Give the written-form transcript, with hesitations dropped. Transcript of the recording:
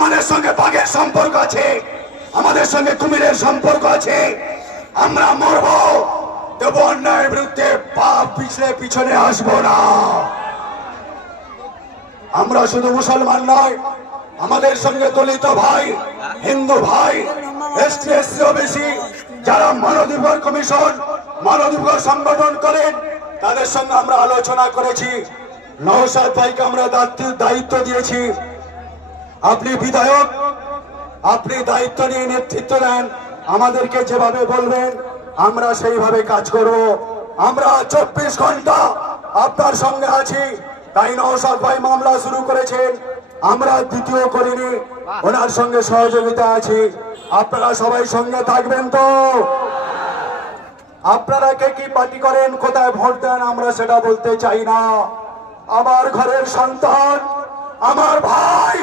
আমাদের সঙ্গে বাঘের সম্পর্ক আছে, আমাদের সঙ্গে কুমিরের সম্পর্ক আছে। আমরা মরব, তবু অন্যায়ের বিরুদ্ধে পা পিছলে পিছনে আসবো না। আমরা শুধু মুসলমান নয়, আমাদের সঙ্গে দলিত ভাই, হিন্দু ভাই, এসটি এসসি ওবিসি যারা মানবাধিকার কমিশন, মানবাধিকার সংগঠন করেন, তাদের সঙ্গে আমরা আলোচনা করেছি। নওশাদ ভাইকে আমরা দায়িত্ব দিয়েছি। আপনি বিধায়ক, আপনি দায়িত্ব নিয়ে নেতৃত্ব দেন, আমাদেরকে যেভাবে বলবেন আমরা সেইভাবে কাজ করব। আমরা 24 ঘন্টা আপনার সঙ্গে আছি। তাই নওশাদ ভাই মামলা শুরু করেছেন, আমরা দ্বিতীয় করিনি, ওনার সঙ্গে সহযোগিতা আছি। আপনারা সবাই সঙ্গে থাকবেন তো? আপনারা কে কি পার্টি করেন, কোথায় ভোট দেন, আমরা সেটা বলতে চাই না। আমার ঘরের সন্তান, আমার ভাই,